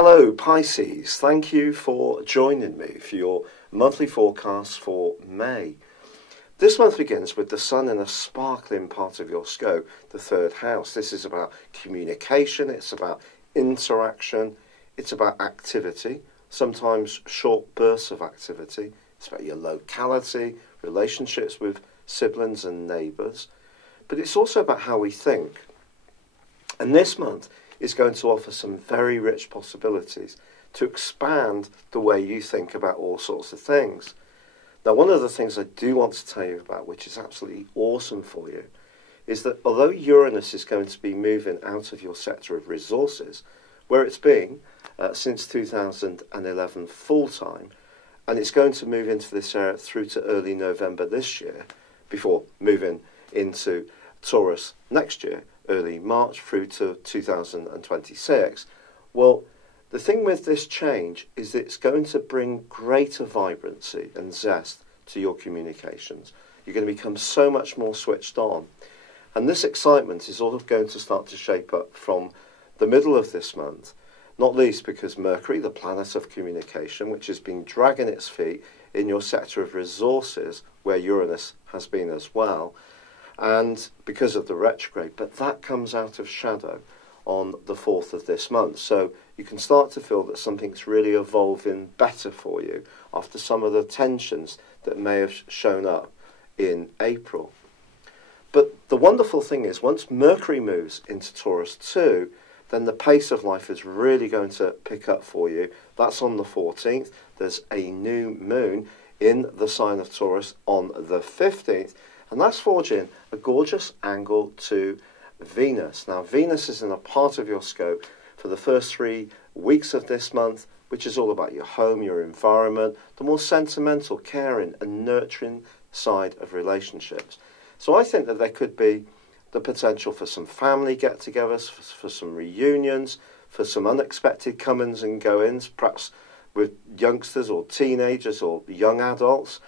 Hello Pisces, thank you for joining me for your monthly forecast for May. This month begins with the Sun in a sparkling part of your scope, the third house. This is about communication, it's about interaction, it's about activity, sometimes short bursts of activity. It's about your locality, relationships with siblings and neighbours, but it's also about how we think. And this month is going to offer some very rich possibilities to expand the way you think about all sorts of things. Now, one of the things I do want to tell you about, which is absolutely awesome for you, is that although Uranus is going to be moving out of your sector of resources, where it's been since 2011 full-time, and it's going to move into this area through to early November this year, before moving into Taurus next year, early March through to 2026. Well, the thing with this change is that it's going to bring greater vibrancy and zest to your communications. You're going to become so much more switched on. And this excitement is all going to start to shape up from the middle of this month, not least because Mercury, the planet of communication, which has been dragging its feet in your sector of resources, where Uranus has been as well, and because of the retrograde, but that comes out of shadow on the 4th of this month. So you can start to feel that something's really evolving better for you after some of the tensions that may have shown up in April. But the wonderful thing is, once Mercury moves into Taurus too, then the pace of life is really going to pick up for you. That's on the 14th. There's a new moon in the sign of Taurus on the 15th. And that's forging a gorgeous angle to Venus. Now, Venus is in a part of your scope for the first 3 weeks of this month, which is all about your home, your environment, the more sentimental, caring and nurturing side of relationships. So I think that there could be the potential for some family get-togethers, for some reunions, for some unexpected comings and goings, perhaps with youngsters or teenagers or young adults,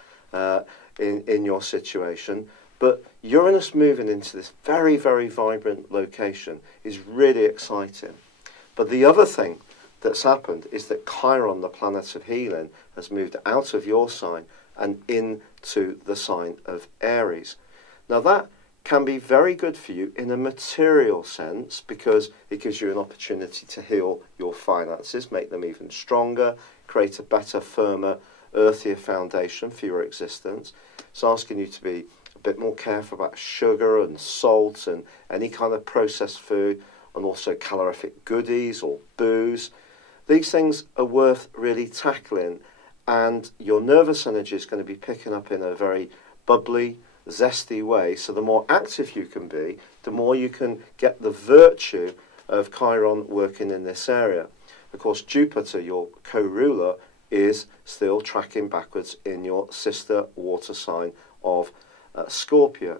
in your situation. But Uranus moving into this very, very vibrant location is really exciting. But the other thing that's happened is that Chiron, the planet of healing, has moved out of your sign and into the sign of Aries. Now that can be very good for you in a material sense, because it gives you an opportunity to heal your finances, make them even stronger, create a better, firmer, earthier foundation for your existence. It's asking you to be a bit more careful about sugar and salt and any kind of processed food, and also calorific goodies or booze. These things are worth really tackling, and your nervous energy is going to be picking up in a very bubbly, zesty way. So the more active you can be, the more you can get the virtue of Chiron working in this area. Of course, Jupiter, your co-ruler, is still tracking backwards in your sister water sign of Scorpio.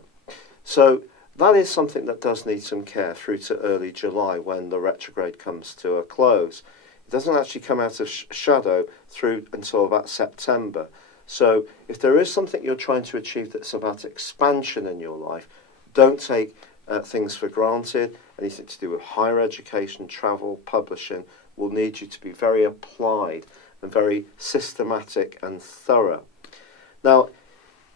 So that is something that does need some care through to early July, when the retrograde comes to a close. It doesn't actually come out of shadow through until about September. So if there is something you're trying to achieve that's about expansion in your life, don't take things for granted. Anything to do with higher education, travel, publishing will need you to be very applied and very systematic and thorough. Now,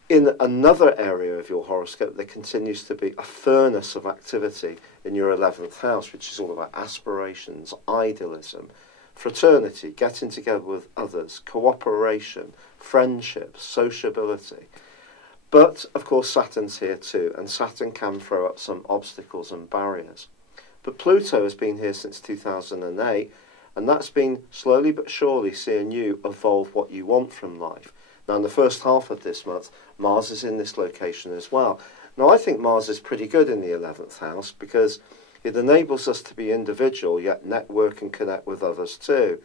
in another area of your horoscope, there continues to be a furnace of activity in your 11th house, which is all about aspirations, idealism, fraternity, getting together with others, cooperation, friendship, sociability. But, of course, Saturn's here too, and Saturn can throw up some obstacles and barriers. But Pluto has been here since 2008, and that's been slowly but surely seeing you evolve what you want from life. Now, in the first half of this month, Mars is in this location as well. Now, I think Mars is pretty good in the 11th house because it enables us to be individual, yet network and connect with others too.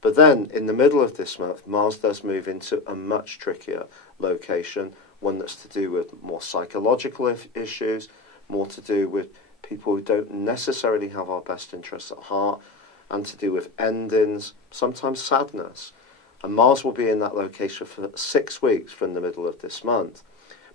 But then, in the middle of this month, Mars does move into a much trickier location, one that's to do with more psychological issues, more to do with people who don't necessarily have our best interests at heart, and to do with endings, sometimes sadness. And Mars will be in that location for 6 weeks from the middle of this month.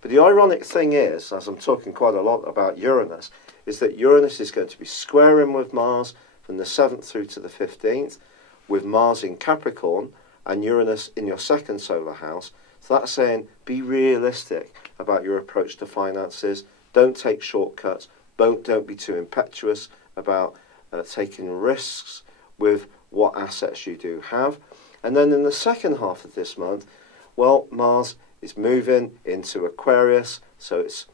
But the ironic thing is, as I'm talking quite a lot about Uranus, is that Uranus is going to be squaring with Mars from the 7th through to the 15th, with Mars in Capricorn and Uranus in your second solar house. So that's saying be realistic about your approach to finances. Don't take shortcuts. Don't be too impetuous about taking risks with what assets you do have. And then in the second half of this month, well, Mars is moving into Aquarius, so it's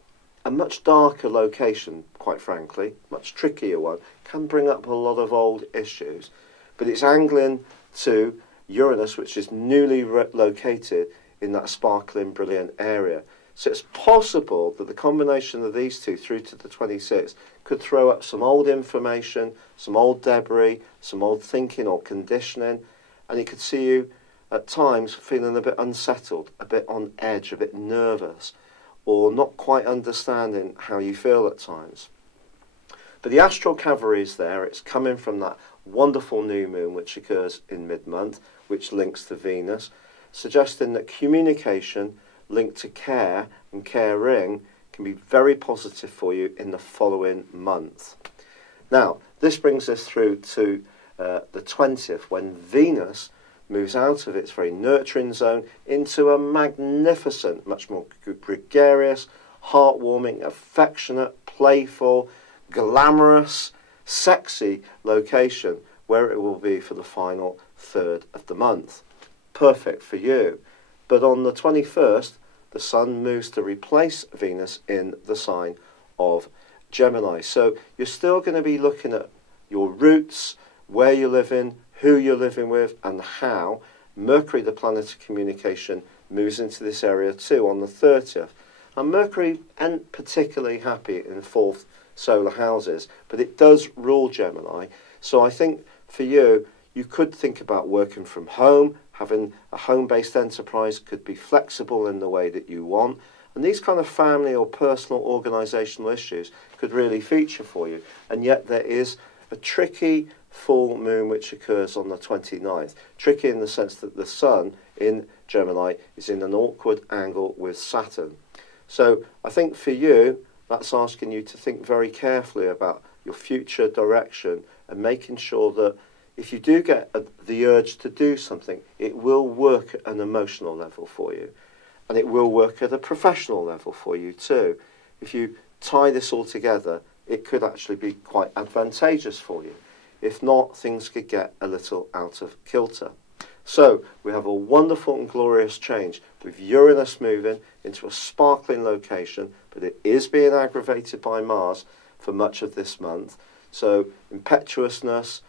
a much darker location, quite frankly, much trickier one, can bring up a lot of old issues, but it's angling to Uranus, which is newly located in that sparkling, brilliant area. So it's possible that the combination of these two through to the 26th could throw up some old information, some old debris, some old thinking or conditioning, and it could see you at times feeling a bit unsettled, a bit on edge, a bit nervous, or not quite understanding how you feel at times. But the astral cavalry is there. It's coming from that wonderful new moon which occurs in mid-month, which links to Venus, suggesting that communication linked to care and caring can be very positive for you in the following month. Now, this brings us through to the 20th, when Venus moves out of its very nurturing zone into a magnificent, much more gregarious, heartwarming, affectionate, playful, glamorous, sexy location where it will be for the final third of the month. Perfect for you. But on the 21st, the Sun moves to replace Venus in the sign of Gemini. So you're still going to be looking at your roots, where you're living, who you're living with, and how. Mercury, the planet of communication, moves into this area too on the 30th. And Mercury ain't particularly happy in fourth solar houses, but it does rule Gemini. So I think for you, you could think about working from home. Having a home-based enterprise could be flexible in the way that you want. And these kind of family or personal organisational issues could really feature for you. And yet there is a tricky full moon which occurs on the 29th. Tricky in the sense that the Sun in Gemini is in an awkward angle with Saturn. So I think for you, that's asking you to think very carefully about your future direction and making sure that if you do get the urge to do something, it will work at an emotional level for you. And it will work at a professional level for you too. If you tie this all together, it could actually be quite advantageous for you. If not, things could get a little out of kilter. So we have a wonderful and glorious change with Uranus moving into a sparkling location, but it is being aggravated by Mars for much of this month. So impetuousness,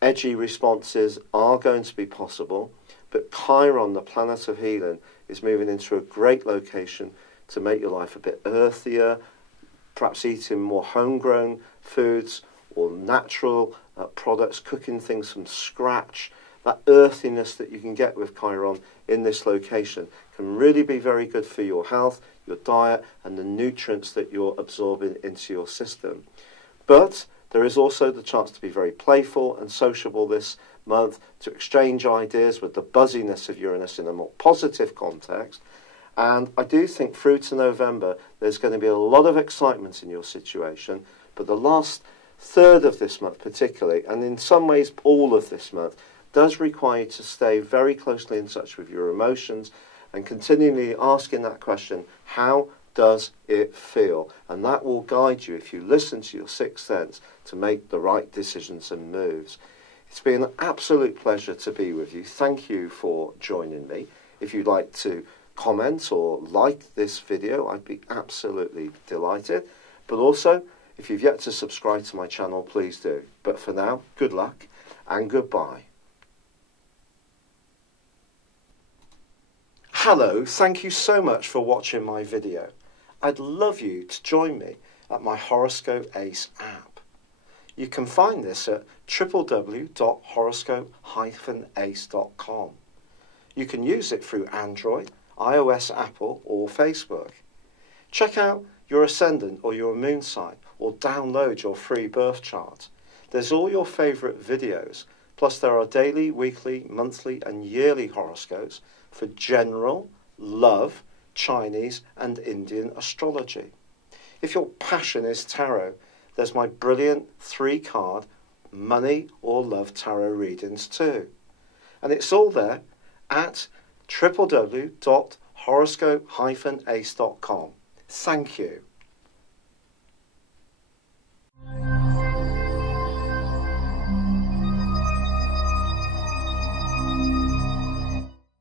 edgy responses are going to be possible, but Chiron, the planet of healing, is moving into a great location to make your life a bit earthier, perhaps eating more homegrown foods or natural products, cooking things from scratch. That earthiness that you can get with Chiron in this location can really be very good for your health, your diet, and the nutrients that you're absorbing into your system. But there is also the chance to be very playful and sociable this month, to exchange ideas with the buzziness of Uranus in a more positive context. And I do think through to November, there's going to be a lot of excitement in your situation, but the last third of this month particularly, and in some ways all of this month, does require you to stay very closely in touch with your emotions and continually asking that question, how does it feel? And that will guide you, if you listen to your sixth sense, to make the right decisions and moves. It's been an absolute pleasure to be with you. Thank you for joining me. If you'd like to comment or like this video, I'd be absolutely delighted. But also, if you've yet to subscribe to my channel, please do. But for now, good luck and goodbye. Hello, thank you so much for watching my video. I'd love you to join me at my Horoscope Ace app. You can find this at www.horoscope-ace.com. You can use it through Android, iOS, Apple or Facebook. Check out your ascendant or your moon sign or download your free birth chart. There's all your favourite videos, plus there are daily, weekly, monthly and yearly horoscopes for general, love, Chinese and Indian astrology. If your passion is tarot, there's my brilliant 3-card money or love tarot readings too. And it's all there at www.horoscope-ace.com. Thank you.